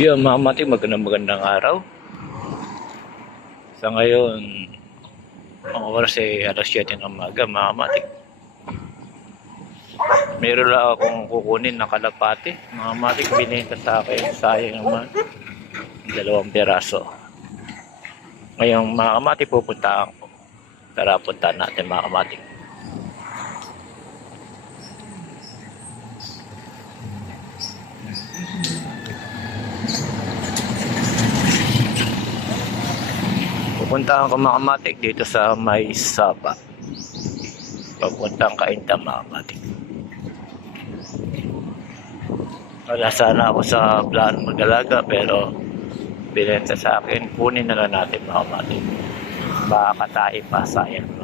Yeah, mga mati, magandang araw. Sa ngayon, ang oras ay alas 7 ng umaga, mga mati. Meron lang akong kukunin na kalapati. Mga mati, binenta sa akin. Sayang naman. 2 piraso. Ngayon, mga mati, pupuntahan ko. Tara, puntahan natin, mga mati. Pupuntahan ko, mga mati, dito sa May Sapa. Papuntang Kainta, mga mati. Wala sana ako sa plano mag-alaga, pero binenta sa akin. Kunin na lang natin, mga mati. Baka tayo pa, sayang.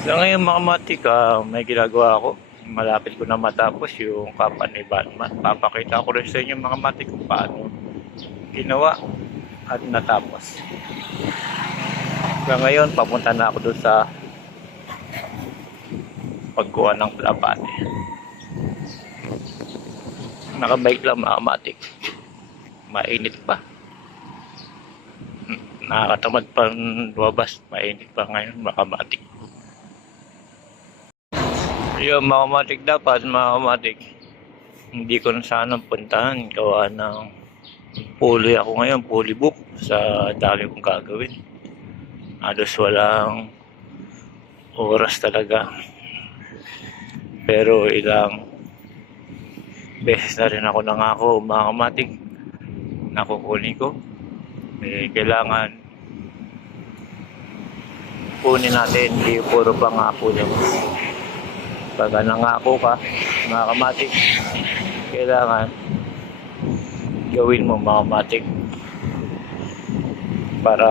So ngayon, mga matik, may ginagawa ako. Malapit ko na matapos yung company Batman. Papakita ko rin sa inyo, mga matik, kung paano ginawa at natapos. So ngayon, papunta na ako doon sa pagkuha ng kalapate. Nakabike lang, mga matik. Mainit pa. Nakakatamad pang lumabas. Mainit pa ngayon, mga matik. Yung mga matik, dapat mga matik, hindi ko na sana puntahan. Gawa ng fully ako ngayon, fully book sa dami kong gagawin. Halos walang oras talaga. Pero ilang beses na rin ako nangako, mga matik, nakukunin ko. Kailangan kunin natin, hindi puro pangako lang. Pag nangako ka, mga kamatik, kailangan gawin mo, mga kamatik, para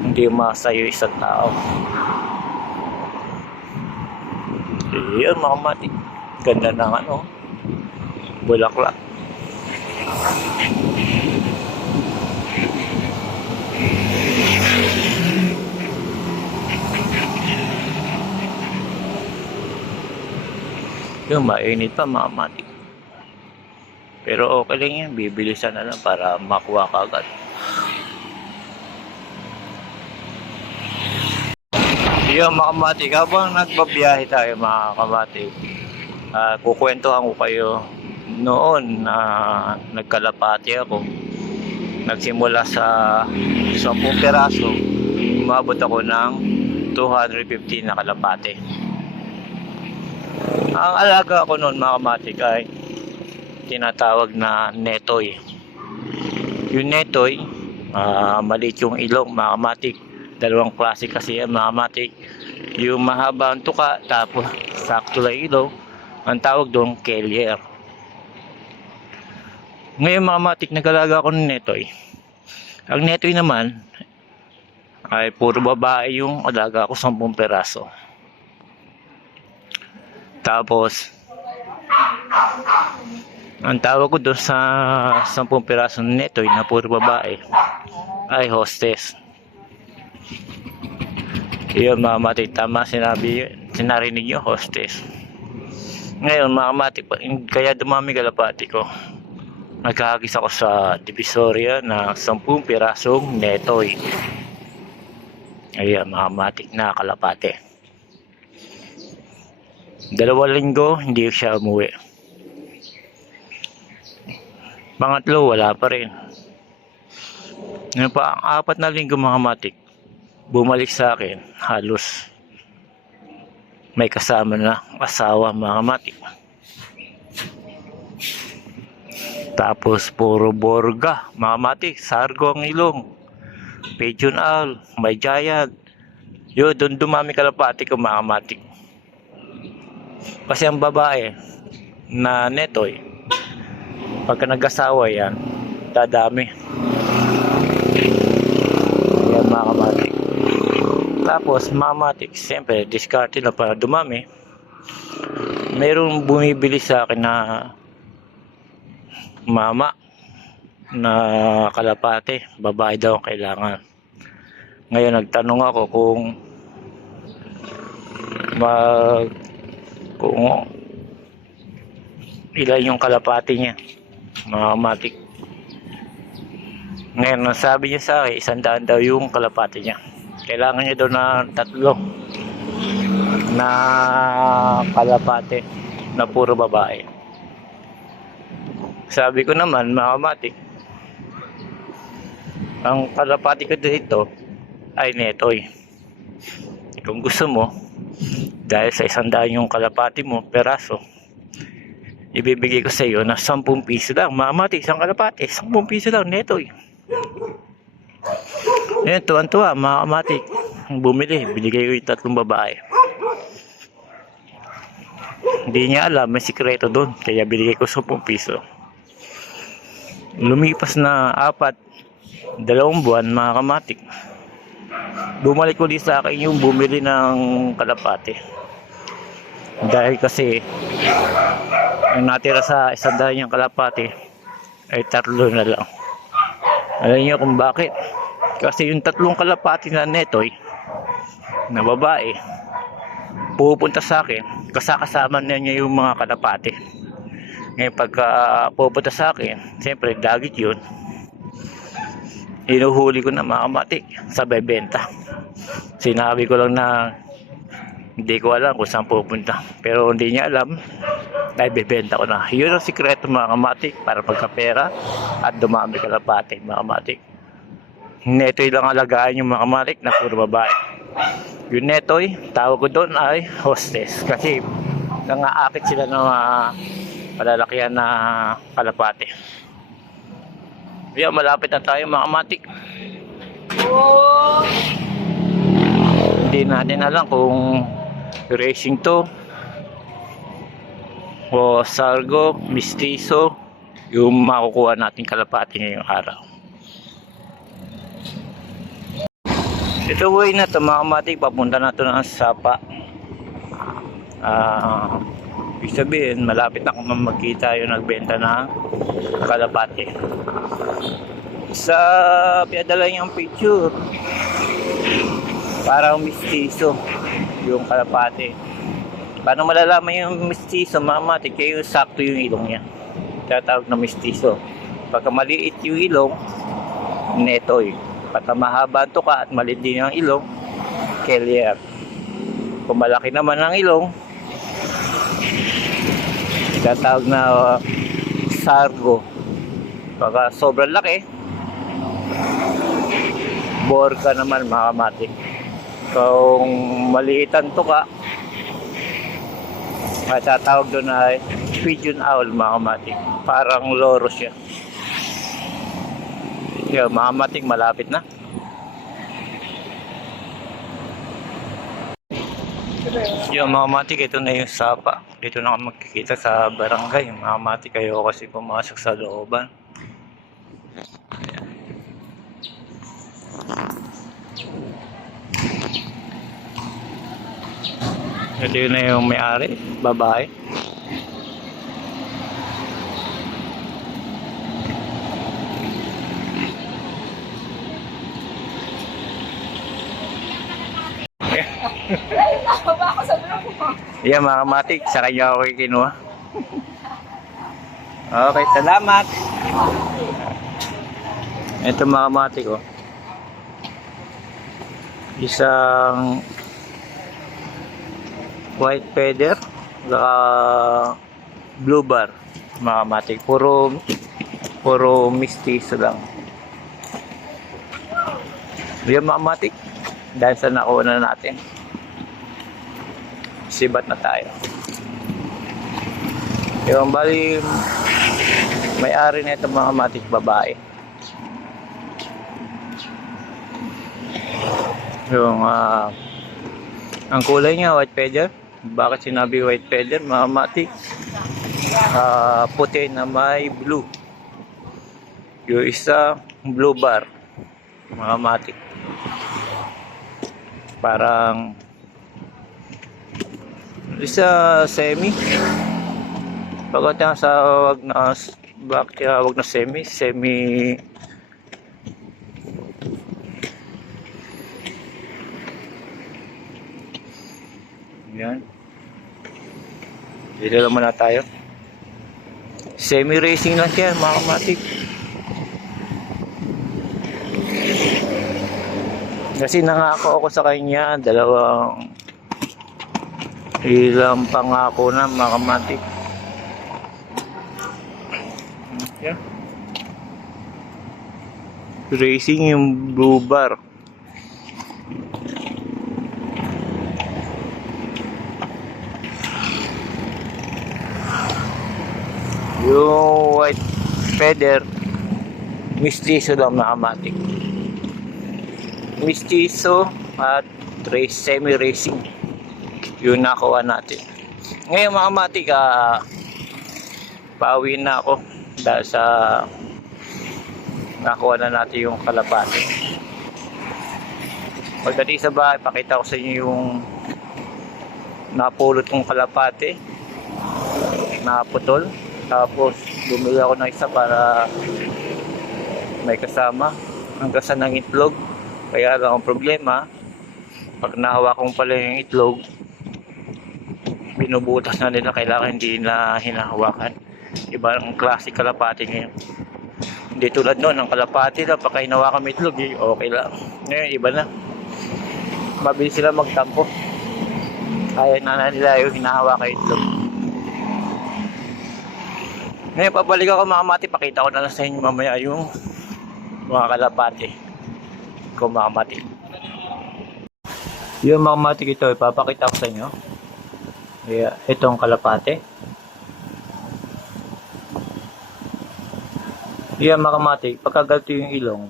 hindi masayo isang tao. Yan, mga kamatik, ganda ng bulaklak. Yung mainit pa, mga matik. Pero okay lang yan, bibilisan na lang para makuha ka agad. Yung mga matik, habang nagbabiyahe tayo, mga kamatik, kukwentuhan ko kayo noon na nagkalapati ako. Nagsimula sa 10 piraso, umabot ako ng 250 na kalapati. Ang alaga ko noon, mga kamatik, ay tinatawag na netoy. Yung netoy, maliit yung ilong, mga kamatik. Dalawang klase kasi yan, mga kamatik. Yung mahaba ang tuka, tapos sakto lang ilong, ang tawag doon, kellier. Ngayon, mga kamatik, nag-alaga ko ng netoy. Ang netoy naman ay puro babae yung alaga ko, 10 peraso. Tapos, ang tawag ko doon sa 10 piraso ng netoy na puro babae ay hostess. Yun, mga matik, tama sinarinig nyo, hostess. Ngayon, mga matik, kaya dumami kalapati ko. Nagkahagis ako sa Divisoria na 10 pirasong netoy. Ayan, mga matik na kalapate. 2 linggo, hindi siya umuwi. Pangatlo, wala pa rin. Ngayon pa, ang 4 na linggo, mga matik, bumalik sa akin, halos may kasama na asawa, mga matik. Tapos puro borga, mga matik, sargo ang ilong, pigeon owl, may giant. Yun, doon dumami kalapati ko, mga matik. Kasi ang babae na netoy, pagka nag-asawa yan, dadami. Yan, mga kamatik. Tapos, mga matik, siyempre, diskarte na para dumami. mayroong bumibili sa akin na mama na kalapate, babae daw ang kailangan. Ngayon nagtanong ako mag kung ilan yung kalapate niya, mga kamatik. Ngayon nasabi niya sa akin 100 daw yung kalapate niya. Kailangan niya daw na 3 na kalapate na puro babae. Sabi ko naman, mga kamatik, ang kalapati ko dito ay netoy. Kung gusto mo, dahil sa 100 yung kalapati mo, peraso, ibibigay ko sa iyo na 10 piso lang. Mga kamatik, isang kalapati, 10 piso lang, netoy. Ngayon, tuwan-tuwa, mga kamatik, bumili, binigay ko yung 3 babae. Hindi niya alam, may sikreto doon, kaya binigay ko 10 piso. Lumipas na 2 buwan, mga kamatik, bumalik ulit sa akin yung bumili ng kalapate. Dahil kasi yung natira sa 100 niyang kalapate ay 3 na lang. Alam niyo kung bakit? Kasi yung 3 kalapate na netoy na babae pupunta sa akin, kasama na niya yung mga kalapate. Ngayon pagka pupunta sa akin, siyempre dagit yun, inuhuli ko na, mga kamatik, sa bebenta. Sinabi ko lang na hindi ko alam kung saan pupunta, pero hindi niya alam na ibebenta ko na. Yun ang sikreto, mga kamatik, para pagkapera at dumami kalapate, mga kamatik. Netoy lang alagaan yung mga kamatik na puro babae. Yung netoy, tawag ko doon ay hostess, kasi nangaakit sila ng palalakihan na kalapate. Yan, malapit na tayo, mga kamatik. Hindi natin alam kung racing to o sargo, mistiso yung makukuha natin kalapate ngayong araw. Ito way na to, mga kamatik, papunta na to ng Sapa. Ibig sabihin, malapit na kung magkita yung nagbenta ng kalapate. Sa pinadala niyang picture, parang mistiso yung kalapate. Paano malalaman yung mistiso, mga kamatik? Kaya yung sakto yung ilong niya, tatawag na mistiso. Pagka maliit yung ilong, netoy. Pagka mahaba ang tuka at maliit din yung ilong, kellier. Kung malaki naman ang ilong, tatawag na sargo. Pagka sobrang laki, borka naman, mga kamatik. Kung maliit ang tuka, tatawag doon ay pigeon owl, mga kamatik. Parang loro siya. Yan, mga kamatik, malapit na. Yung mga kamatik, ito na yung Sapa. Dito na ako magkikita sa barangay. Mga kamatik, kayo kasi pumasok sa looban. Ayan. Ito yun na yung may-ari, babae. Yan, mga kamatik, sa kanya ako kinuha. Okay, salamat. Ito, mga kamatik, oh. Isang white feather, saka blue bar, mga kamatik. Puro mistiso lang. Yan, mga kamatik, dahil sa nakuha na natin, sibat na tayo. Yung bali may-ari na ito, mga kamatik, babae. Yung ang kulay niya white feather. Bakit sinabi white feather, mga kamatik? Puti na may blue. Yung isa blue bar, mga kamatik. Parang Isa semi. Bakit tinawag na semi? Semi. Yan. Dito naman na tayo. Semi racing lang siya, mga kamatik. Kasi nangako ako sa kanya, ilang pangako na, mga kamatik. Yeah. Racing yung blue bar. Yung white feather, mistiso lang, mga kamatik. Mistiso at semi racing yung nakuha natin. Ngayon, mga kamatik, pauwi na ako dahil sa nakuha na natin yung kalapate. Pagdating sa bahay, pakita ko sa inyo yung napulot kong kalapate, naputol. Tapos bumili ako ng isa para may kasama hanggang sa ng itlog. Kaya lang ang problema, pag nahawakan pala yung itlog, binubutas na nila, kailangan hindi na hinahawakan. Iba ang klase kalapati ngayon. Hindi tulad noon, ang kalapati na pagka hinawakan may itlog, okay lang. Ngayon iba na, mabilis sila magtampo. Kaya na nila yung hinahawakan yung itlog. Ngayon pabalik ako, mga kamatik, pakita ko na lang sa inyo mamaya yung mga kalapati ko, mga kamatik. Yung mga kamatik, ito ipapakita ko sa inyo. Itong kalapate. Yan, mga kamatik, pagkagalto yung ilong,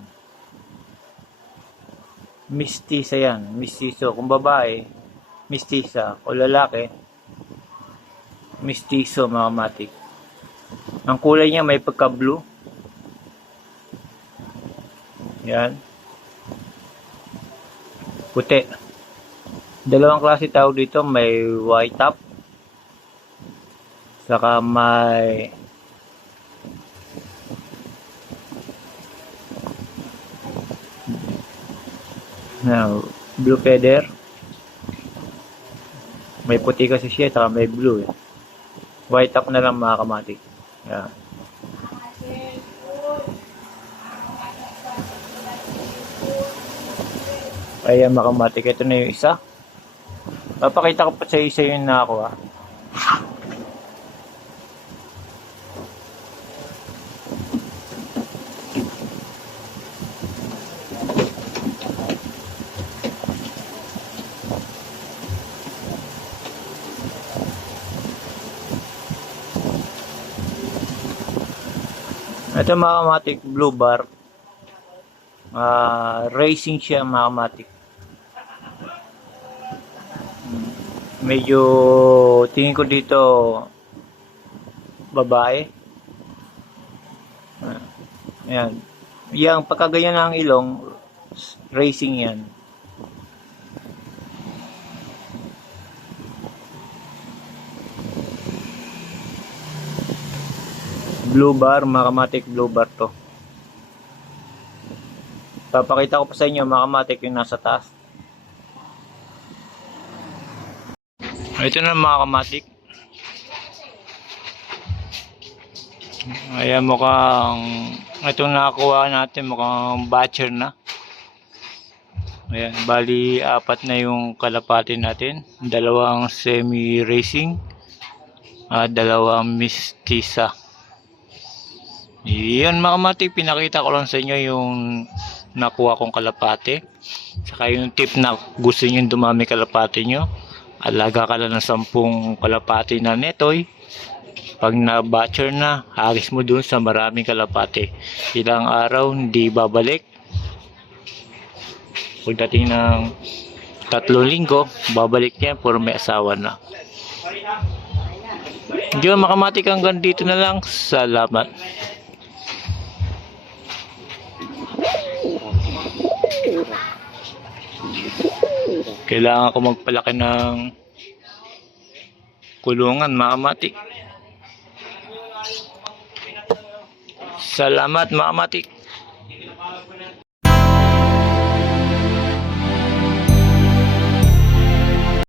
mistisa yan, mistiso. Kung babae, mistisa. O lalaki, mistiso, mga kamatik. Ang kulay niya may pagka-blue. Yan. Puti. Dalawang klase tawag dito, may white top. Saka may blue feather. May puti kasi siya, saka may blue. White top na lang, mga kamatik. Yan. Ayan, mga kamatik, ito na yung isa. Papakita ko pa sa isa yung nakakuha. Ito, mga kamatik, blue bar. Racing siya, mga kamatik. Medyo tingin ko dito babae. Ayan. Yang pagkaganyan ng ilong, racing yan. Blue bar, mga kamatik, blue bar to. Papakita ko pa sa inyo, mga kamatik, yung nasa taas. Ito na, mga kamatik. Ayan, mukhang itong nakakuha natin, mukhang batcher na. Ayan, bali apat na yung kalapati natin. Dalawang semi-racing at dalawang mistisa. Yan, mga kamatik, pinakita ko lang sa inyo yung nakuha kong kalapate. Saka yung tip na gusto nyo dumami kalapate nyo, alaga ka lang ng 10 kalapate na netoy. Pag na-batcher na, agis mo dun sa maraming kalapate. Ilang araw, hindi babalik. Pagdating ng 3 linggo, babalik niya, puro may asawa na. Hindi mo, mga kamatik, hanggang dito na lang. Salamat. Kailangan ko magpalaki ng kulungan mga kamatik. Salamat mga kamatik.